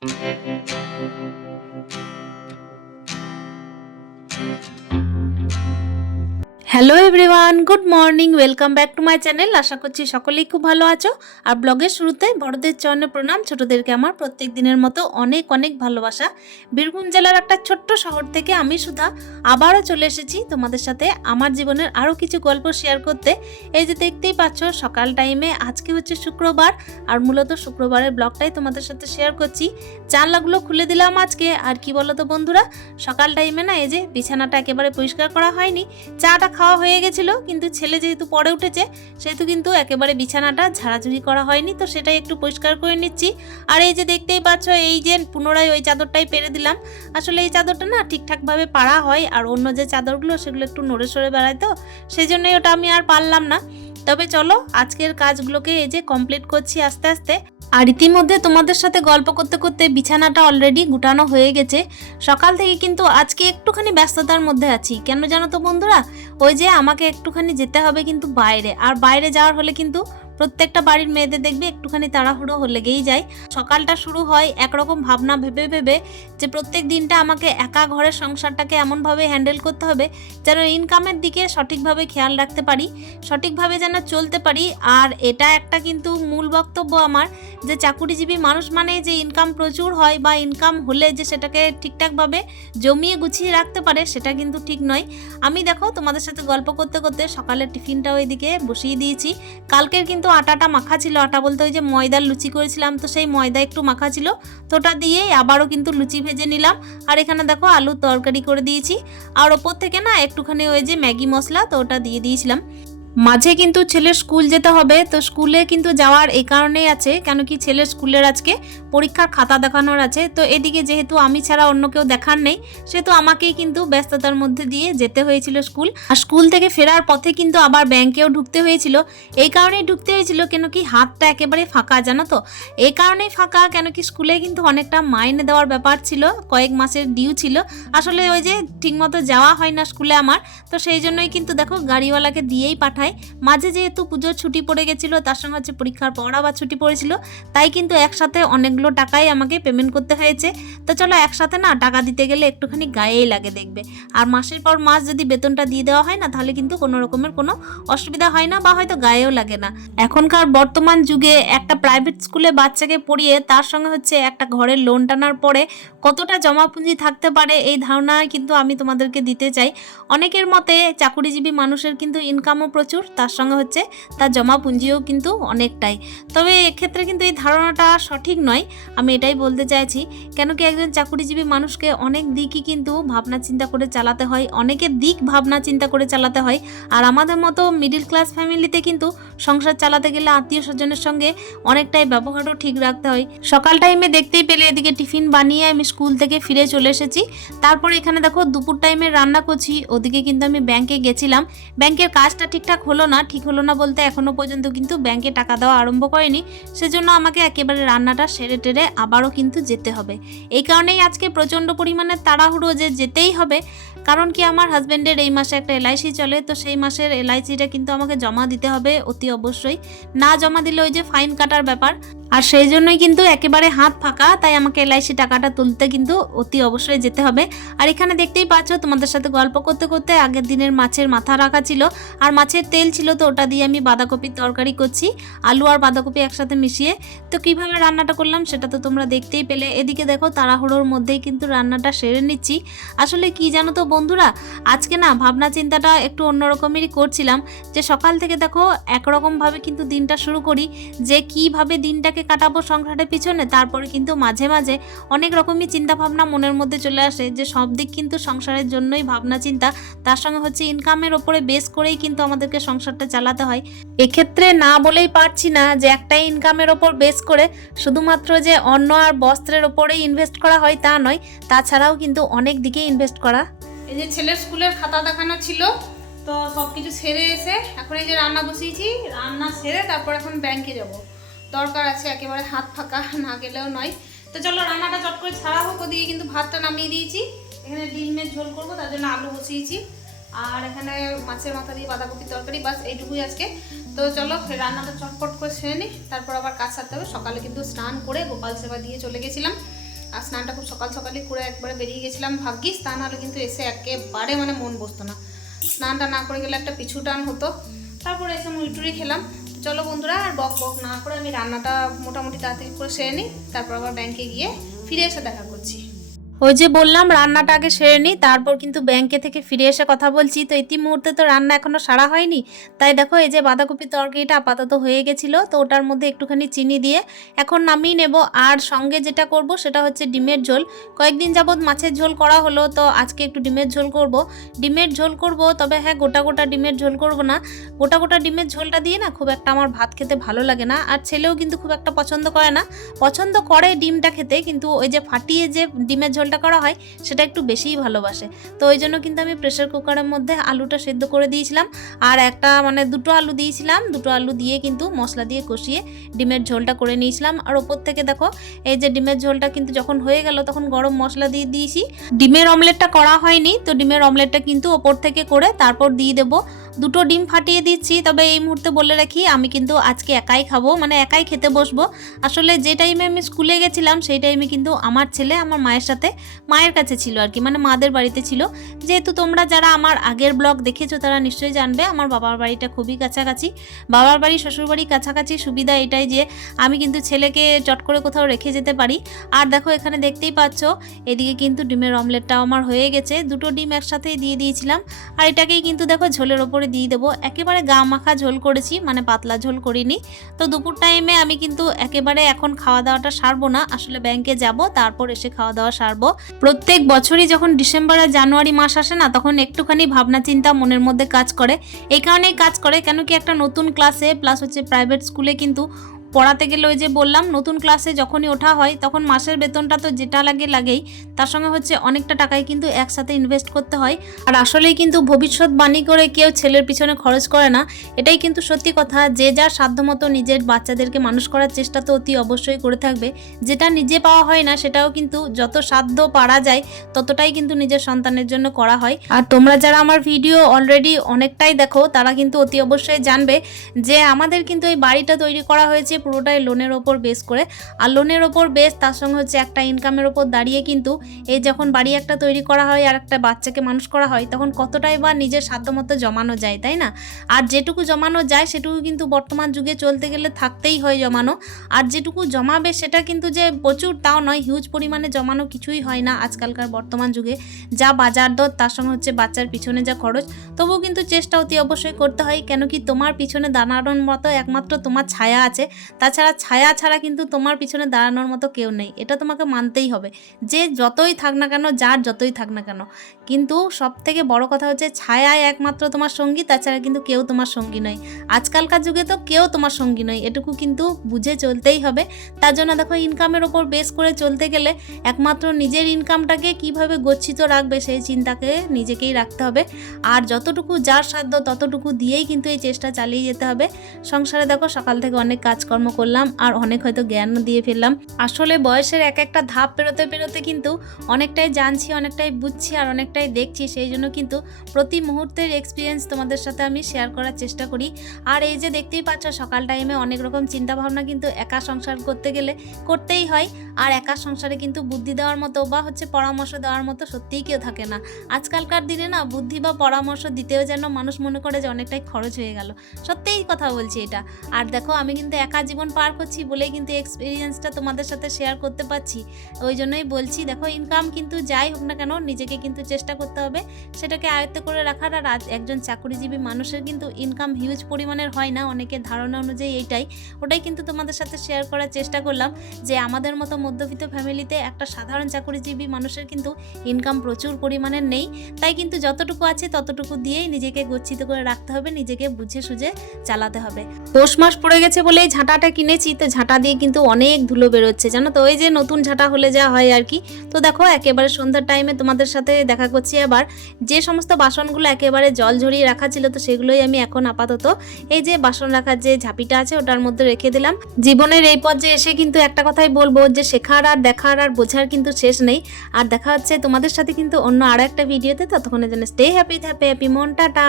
Música hello everyone good morning welcome back to my channel আশা করছি সকলেই খুব ভালো আছো। আর ব্লগের শুরুতে বড়দের চরণে প্রণাম, ছোটদেরকে আমার প্রত্যেক দিনের মতো অনেক অনেক ভালোবাসা। বীরভূম জেলার একটা ছোট্ট শহর থেকে আমি সুধা আবারও চলে এসেছি তোমাদের সাথে আমার জীবনের আরও কিছু গল্প শেয়ার করতে। এই যে দেখতেই পাচ্ছ, সকাল টাইমে আজকে হচ্ছে শুক্রবার, আর মূলত শুক্রবারের ব্লগটাই তোমাদের সাথে শেয়ার করছি। জানলাগুলো খুলে দিলাম আজকে, আর কি বলো তো বন্ধুরা, সকাল টাইমে না এই যে বিছানাটা একেবারে পরিষ্কার করা হয়নি, চাটা খাওয়া হয়ে গেছিল, কিন্তু ছেলে যেহেতু পরে উঠেছে, সেহেতু কিন্তু একেবারে বিছানাটা ঝাড়াঝুড়ি করা হয়নি, তো সেটাই একটু পরিষ্কার করে নিচ্ছি। আর এই যে দেখতেই পাচ্ছ, এই যে পুনরায় ওই চাদরটাই পেরে দিলাম। আসলে এই চাদরটা না ঠিকঠাকভাবে পাড়া হয়, আর অন্য যে চাদরগুলো, সেগুলো একটু নড়ে সরে বেড়ায় তো সেই জন্যই ওটা আমি আর পারলাম না। তবে চলো, আজকের কাজগুলোকে এই যে কমপ্লিট করছি আস্তে আস্তে। আর ইতিমধ্যে তোমাদের সাথে গল্প করতে করতে বিছানাটা অলরেডি গুটানো হয়ে গেছে। সকাল থেকে কিন্তু আজকে একটুখানি ব্যস্ততার মধ্যে আছি। কেন জানো তো বন্ধুরা? ওই যে আমাকে একটুখানি যেতে হবে কিন্তু বাইরে। আর বাইরে যাওয়ার হলে কিন্তু প্রত্যেকটা বাড়ির মেয়েদের দেখবে একটুখানি তাড়াহুড়ো লেগেই যায়। সকালটা শুরু হয় একরকম ভাবনা ভেবে ভেবে যে প্রত্যেক দিনটা আমাকে একা ঘরের সংসারটাকে এমনভাবে হ্যান্ডেল করতে হবে যেন ইনকামের দিকে সঠিকভাবে খেয়াল রাখতে পারি, সঠিকভাবে যেন চলতে পারি। আর এটা একটা কিন্তু মূল বক্তব্য আমার যে চাকুরিজীবী মানুষ মানে যে ইনকাম প্রচুর হয় বা ইনকাম হলে যে সেটাকে ঠিকঠাকভাবে জমিয়ে গুছিয়ে রাখতে পারে সেটা কিন্তু ঠিক নয়। আমি দেখো তোমাদের সাথে গল্প করতে করতে সকালের টিফিনটাও এদিকে বসিয়ে দিয়েছি। কালকের কিন্তু আটাটা মাখা ছিল। আটা বলতে ওই যে ময়দার লুচি করেছিলাম, তো সেই ময়দা একটু মাখা ছিল। তো ওটা দিয়ে আবারও কিন্তু লুচি ভেজে নিলাম। আর এখানে দেখো আলুর তরকারি করে দিয়েছি। আর ওপর থেকে না একটুখানি ওই যে ম্যাগি মশলা, তো ওটা দিয়ে দিয়েছিলাম। মাঝে কিন্তু ছেলের স্কুল যেতে হবে, তো স্কুলে কিন্তু যাওয়ার এই কারণেই আছে, কেন কি ছেলের স্কুলের আজকে পরীক্ষার খাতা দেখানোর আছে। তো এদিকে যেহেতু আমি ছাড়া অন্য কেউ দেখার নেই সেহেতু আমাকেই কিন্তু ব্যস্ততার মধ্যে দিয়ে যেতে হয়েছিল স্কুল। আর স্কুল থেকে ফেরার পথে কিন্তু আবার ব্যাংকেও ঢুকতে হয়েছিল। এই কারণেই ঢুকতে হয়েছিল কেন কি হাতটা একেবারে ফাঁকা, জানো তো? এই কারণেই ফাঁকা কেন কি স্কুলে কিন্তু অনেকটা মাইনে দেওয়ার ব্যাপার ছিল, কয়েক মাসের ডিউ ছিল। আসলে ওই যে ঠিকমতো যাওয়া হয় না স্কুলে আমার, তো সেই জন্যই কিন্তু দেখো গাড়িওয়ালাকে দিয়েই পাঠায় মাঝে যেহেতু পুজোর ছুটি পড়ে গেছিল, তার সঙ্গে হচ্ছে পরীক্ষার পর আবার ছুটি পড়েছিল, তাই কিন্তু একসাথে অনেকগুলো টাকাই আমাকে পেমেন্ট করতে হয়েছে। তো চলো একসাথে না টাকা দিতে গেলে একটুখানি গায়েই লাগে দেখবে। আর মাসের পর মাস যদি বেতনটা দিয়ে দেওয়া হয় না, তাহলে কিন্তু কোনো রকমের কোনো অসুবিধা হয় না বা হয়তো গায়েও লাগে না। এখনকার বর্তমান যুগে একটা প্রাইভেট স্কুলে বাচ্চাকে পড়িয়ে তার সঙ্গে হচ্ছে একটা ঘরের লোন টানার পরে কতটা জমা পুঁজি থাকতে পারে এই ধারণা কিন্তু আমি তোমাদেরকে দিতে চাই। অনেকের মতে চাকুরিজীবী মানুষের কিন্তু ইনকামও প্রচুর, তার সঙ্গে হচ্ছে তার জমা পুঁজিও কিন্তু অনেকটাই। তবে এক্ষেত্রে কিন্তু এই ধারণাটা সঠিক নয়, আমি এটাই বলতে চাইছি। কেন কি একজন চাকুরিজীবী মানুষকে অনেক দিকই কিন্তু ভাবনা চিন্তা করে চালাতে হয় অনেকের দিক ভাবনা চিন্তা করে চালাতে হয়। আর আমাদের মতো মিডিল ক্লাস ফ্যামিলিতে কিন্তু সংসার চালাতে গেলে আত্মীয় স্বজনের সঙ্গে অনেকটাই ব্যবহারও ঠিক রাখতে হয়। সকাল টাইমে দেখতেই পেলে এদিকে টিফিন বানিয়ে আমি স্কুল থেকে ফিরে চলে এসেছি। তারপর এখানে দেখো দুপুর টাইমে রান্না করছি। ওদিকে কিন্তু আমি ব্যাংকে গেছিলাম। ব্যাংকের কাজটা ঠিকঠাক হলো না, ঠিক হলো না বলতে এখনও পর্যন্ত কিন্তু ব্যাংকে টাকা দেওয়া আরম্ভ করেনি। সেজন্য আমাকে একেবারে রান্নাটা সেরে টেরে আবারও কিন্তু যেতে হবে। এই কারণেই আজকে প্রচণ্ড পরিমাণে তাড়াহুড়ো যে যেতেই হবে। কারণ কি আমার হাজব্যান্ডের এই মাসে একটা এলআইসি চলে, তো সেই মাসের এলআইসিটা কিন্তু আমাকে জমা দিতে হবে অতি অবশ্যই। না জমা দিলে ওই যে ফাইন কাটার ব্যাপার। আর সেই জন্যই কিন্তু একেবারে হাত ফাঁকা, তাই আমাকে এলআইসি টাকাটা তুলতে কিন্তু অতি অবশ্যই যেতে হবে। আর এখানে দেখতেই পাচ্ছ, তোমাদের সাথে গল্প করতে করতে আগের দিনের মাছের মাথা রাখা ছিল। আর মাছের তেল ছিল তো, ওটা দিয়ে আমি বাঁধাকপির তরকারি করছি। আলু আর বাঁধাকপি একসাথে মিশিয়ে। তো কীভাবে রান্নাটা করলাম সেটা তো তোমরা দেখতেই পেলে। এদিকে দেখো, তাড়াহুড়োর মধ্যেই কিন্তু রান্নাটা সেরে নিচ্ছি। আসলে কি জানো তো বন্ধুরা, আজকে না ভাবনা চিন্তাটা একটু অন্যরকমেরই করছিলাম। যে সকাল থেকে দেখো, একরকমভাবে কিন্তু দিনটা শুরু করি। যে কীভাবে দিনটাকে কাটাবো সংসারের পিছনে, তারপরে কিন্তু মাঝে মাঝে অনেক রকমই চিন্তা ভাবনা মনের মধ্যে চলে আসে যে সব দিক কিন্তু সংসারের জন্যই ভাবনা চিন্তা। তার সঙ্গে হচ্ছে ইনকামের ওপরে বেস করেই কিন্তু আমাদেরকে সংসারটা চালাতে হয়। এক্ষেত্রে না বলেই পারছি না যে একটা ইনকামের ওপর বেস করে শুধুমাত্র যে অন্য আর বস্ত্রের ওপরেই ইনভেস্ট করা হয় তা নয়, তাছাড়াও কিন্তু অনেক দিকে ইনভেস্ট করা। এই যে ছেলের স্কুলের খাতা দেখানো ছিল, তো সব কিছু সেরে এসে এখন এই যে রান্না বসিয়েছি, রান্না সেরে তারপর এখন ব্যাংকে যাব। দরকার আছে, একেবারে হাত ফাঁকা না গেলেও নয়। তো চলো, রান্নাটা চট করে ছাড়া হোক, ওদিকে কিন্তু ভাতটা নামিয়ে দিয়েছি। এখানে ডিমের ঝোল করব, তার জন্য আলু বসিয়েছি। আর এখানে মাছের মাথা দিয়ে বাঁধাকপি তরকারি, বাস এইটুকুই আজকে। তো চলো, রান্নাটা চটপট করে সেরে নিই তারপর আবার কাজ সারতে হবে। সকালে কিন্তু স্নান করে গোপাল সেবা দিয়ে চলে গেছিলাম। আর স্নানটা খুব সকাল সকালই করে একবারে বেরিয়ে গেছিলাম ভাগ্যিস, তা নাহলে কিন্তু এসে একেবারে মানে মন বসতো না। স্নানটা না করে গেলে একটা পিছু টান হতো। তারপরে এসে মুড়ি খেলাম। চলো বন্ধুরা, আর বক বক না করে আমি রান্নাটা মোটামুটি তাড়াতাড়ি করে সেরে নিই, তারপর আবার ব্যাংকে গিয়ে ফিরে এসে দেখা করছি। ওই যে বললাম, রান্নাটা আগে সেরে নিই তারপর কিন্তু ব্যাংকে থেকে ফিরে এসে কথা বলছি। তো ইতি মুহূর্তে তো রান্না এখনও সারা হয়নি। তাই দেখো, এই যে বাঁধাকপি তরকারিটা আপাতত হয়ে গেছিল, তো ওটার মধ্যে একটুখানি চিনি দিয়ে এখন নামিয়ে নেব। আর সঙ্গে যেটা করব, সেটা হচ্ছে ডিমের ঝোল। কয়েকদিন যাবৎ মাছের ঝোল করা হলো, তো আজকে একটু ডিমের ঝোল করব। ডিমের ঝোল করব, তবে হ্যাঁ গোটা গোটা ডিমের ঝোল করব না। গোটা গোটা ডিমের ঝোলটা দিয়ে না খুব একটা আমার ভাত খেতে ভালো লাগে না, আর ছেলেও কিন্তু খুব একটা পছন্দ করে না। পছন্দ করে ডিমটা খেতে, কিন্তু ওই যে ফাটিয়ে যে ডিমের ঝোলটা করা হয়, সেটা একটু বেশিই ভালোবাসে। তো ওই জন্য কিন্তু আমি প্রেশার কুকারের মধ্যে আলুটা সেদ্ধ করে দিয়েছিলাম। আর একটা মানে দুটো আলু দিয়েছিলাম, দুটো আলু দিয়ে কিন্তু মশলা দিয়ে কষিয়ে ডিমের ঝোলটা করে নিয়েছিলাম। আর ওপর থেকে দেখো, এই যে ডিমের ঝোলটা কিন্তু যখন হয়ে গেল তখন গরম মশলা দিয়ে দিয়েছি। ডিমের অমলেটটা করা হয়নি, তো ডিমের অমলেটটা কিন্তু ওপর থেকে করে তারপর দিয়ে দেবো দুটো ডিম ফাটিয়ে দিচ্ছি, তবে এই মুহূর্তে বলে রাখি, আমি কিন্তু আজকে একাই খাব মানে একাই খেতে বসবো। আসলে যে টাইমে আমি স্কুলে গেছিলাম, সেই টাইমে কিন্তু আমার ছেলে আমার মায়ের সাথে মায়ের কাছে ছিল আর কি মানে মাদের বাড়িতে ছিল। যেহেতু তোমরা যারা আমার আগের ব্লগ দেখেছ, তারা নিশ্চয়ই জানবে, আমার বাবার বাড়িটা খুবই কাছাকাছি। বাবার বাড়ি শ্বশুর বাড়ি কাছাকাছি, সুবিধা এটাই যে, আমি কিন্তু ছেলেকে চট করে কোথাও রেখে যেতে পারি। আর দেখো, এখানে দেখতেই পাচ্ছ, এদিকে কিন্তু ডিমের অমলেটটাও আমার হয়ে গেছে। দুটো ডিম একসাথেই দিয়ে দিয়েছিলাম। আর এটাকেই কিন্তু দেখো, ঝোলের ওপরে দিয়ে দেবো। একেবারে গা মাখা ঝোল করেছি মানে পাতলা ঝোল করিনি। তো দুপুর টাইমে আমি কিন্তু একেবারে এখন খাওয়া দাওয়াটা সারবো না, আসলে ব্যাংকে যাব, তারপর এসে খাওয়া দাওয়া সারবো। প্রত্যেক বছরই যখন ডিসেম্বর আর জানুয়ারি মাস আসে না, তখন একটুখানি ভাবনা চিন্তা মনের মধ্যে কাজ করে। এই কারণেই কাজ করে, কেন কি একটা নতুন ক্লাসে প্লাস হচ্ছে প্রাইভেট স্কুলে কিন্তু পড়াতে গেলে ওই যে বললাম, নতুন ক্লাসে যখনই ওঠা হয়, তখন মাসের বেতনটা তো যেটা লাগে লাগেই। তার সঙ্গে হচ্ছে অনেকটা টাকাই কিন্তু একসাথে ইনভেস্ট করতে হয়। আর আসলেই কিন্তু ভবিষ্যৎবাণী করে কেউ ছেলের পিছনে খরচ করে না। এটাই কিন্তু সত্যি কথা। যে যার সাধ্যমতো নিজের বাচ্চাদেরকে মানুষ করার চেষ্টা তো অতি অবশ্যই করে থাকবে। যেটা নিজে পাওয়া হয় না, সেটাও কিন্তু যত সাধ্য পারা যায়, ততটাই কিন্তু নিজের সন্তানের জন্য করা হয়। আর তোমরা যারা আমার ভিডিও অলরেডি অনেকটাই দেখো, তারা কিন্তু অতি অবশ্যই জানবে যে আমাদের কিন্তু এই বাড়িটা তৈরি করা হয়েছে পুরোটাই লোনের ওপর বেস করে। আর লোনের ওপর বেস তার সঙ্গে হচ্ছে একটা ইনকামের ওপর দাঁড়িয়ে কিন্তু এই যখন বাড়ি একটা তৈরি করা হয় আর একটা বাচ্চাকে মানুষ করা হয়, তখন কতটাই বা নিজের সাধ্যমতো জমানো যায়, তাই না? আর যেটুকু জমানো যায় সেটুকু কিন্তু বর্তমান যুগে চলতে গেলে থাকতেই হয় জমানো। আর যেটুকু জমাবে সেটা কিন্তু যে প্রচুর তাও নয় হিউজ পরিমাণে জমানো কিছুই হয় না আজকালকার বর্তমান যুগে। যা বাজার দর তার সঙ্গে হচ্ছে বাচ্চার পিছনে যা খরচ, তবুও কিন্তু চেষ্টা অতি অবশ্যই করতে হয়। কেন কি তোমার পিছনে দাঁড়ানোর মতো একমাত্র তোমার ছায়া আছে। তাছাড়া ছায়া ছাড়া কিন্তু তোমার পিছনে দাঁড়ানোর মতো কেউ নেই। এটা তোমাকে মানতেই হবে। যে যতই থাক না কেন, যার যতই থাক না কেন। কিন্তু সব থেকে বড় কথা হচ্ছে, ছায়াই একমাত্র তোমার সঙ্গী, তাছাড়া কিন্তু কেউ তোমার সঙ্গী নয়। আজকালকার যুগে তো কেউ তোমার সঙ্গী নয়। এটুকু কিন্তু বুঝে চলতেই হবে। তার জন্য দেখো ইনকামের ওপর বেস করে চলতে গেলে একমাত্র নিজের ইনকামটাকে কীভাবে গচ্ছিত রাখবে, সেই চিন্তাকে নিজেকেই রাখতে হবে। আর যতটুকু যার সাধ্য, ততটুকু দিয়েই কিন্তু এই চেষ্টা চালিয়ে যেতে হবে। সংসারে দেখো, সকাল থেকে অনেক কাজকর্ম করলাম আর অনেক হয়তো জ্ঞানও দিয়ে ফেললাম। আসলে বয়সের এক একটা ধাপ পেরোতে পেরোতে কিন্তু অনেকটাই জানছি, অনেকটাই বুঝছি আর অনেকটাই দেখছি। সেই জন্য কিন্তু প্রতি মুহূর্তের এক্সপিরিয়েন্স তোমাদের সাথে আমি শেয়ার করার চেষ্টা করি। আর এই যে দেখতেই পাচ্ছ সকাল টাইমে অনেক রকম চিন্তা ভাবনা কিন্তু একা সংসার করতে গেলে করতেই হয়। আর একা সংসারে কিন্তু বুদ্ধি দেওয়ার মতো বা হচ্ছে পরামর্শ দেওয়ার মতো সত্যিই কেউ থাকে না। আজকালকার দিনে না বুদ্ধি বা পরামর্শ দিতেও যেন মানুষ মনে করে যে অনেকটাই খরচ হয়ে গেল। সত্যিই কথা বলছি এটা। আর দেখো আমি কিন্তু একা জীবন পার করছি বলেই কিন্তু এক্সপিরিয়েন্সটা তোমাদের সাথে শেয়ার করতে পারছি। ওই জন্যই বলছি, দেখো ইনকাম কিন্তু যাই হোক না কেন নিজেকে কিন্তু চেষ্টা করতে হবে। সেটাকে আয়ত্ত করে রাখার আর একজন চাকরিজীবী মানুষের কিন্তু ইনকাম হিউজ পরিমাণের হয় না। অনেকের ধারণা অনুযায়ী এইটাই ওটাই কিন্তু তোমাদের সাথে শেয়ার করার চেষ্টা করলাম যে আমাদের মতো মধ্যবিত্ত ফ্যামিলিতে একটা সাধারণ চাকরিজীবী মানুষের কিন্তু ইনকাম প্রচুর পরিমাণের নেই। তাই কিন্তু যতটুকু আছে ততটুকু দিয়েই নিজেকে গচ্ছিত করে রাখতে হবে, নিজেকে বুঝে সুঝে চালাতে হবে। পৌষ মাস পড়ে গেছে বলে এই ঝাঁটাটা কিনেছি, তো ঝাঁটা দিয়ে কিন্তু অনেক ধুলো বেরোচ্ছে, জানো তো? ওই যে নতুন ঝাঁটা হলে যা হয় আর কি। তো দেখো, একেবারে সন্ধ্যার টাইমে তোমাদের সাথে দেখা করছি আবার। যে সমস্ত বাসনগুলো একেবারে জল ঝরিয়ে রাখা ছিল, তো সেগুলোই আমি এখন আপাতত এই যে বাসন রাখার যে ঝাঁপিটা আছে, ওটার মধ্যে রেখে দিলাম। জীবনের এই পর্যায়ে এসে কিন্তু একটা কথাই বলব যে শেখার আর দেখার আর বোঝার কিন্তু শেষ নেই। আর দেখা হচ্ছে তোমাদের সাথে কিন্তু অন্য আরও একটা ভিডিওতে। ততক্ষণের জন্য স্টে হ্যাপি হ্যাপি হ্যাপি মন টাটা।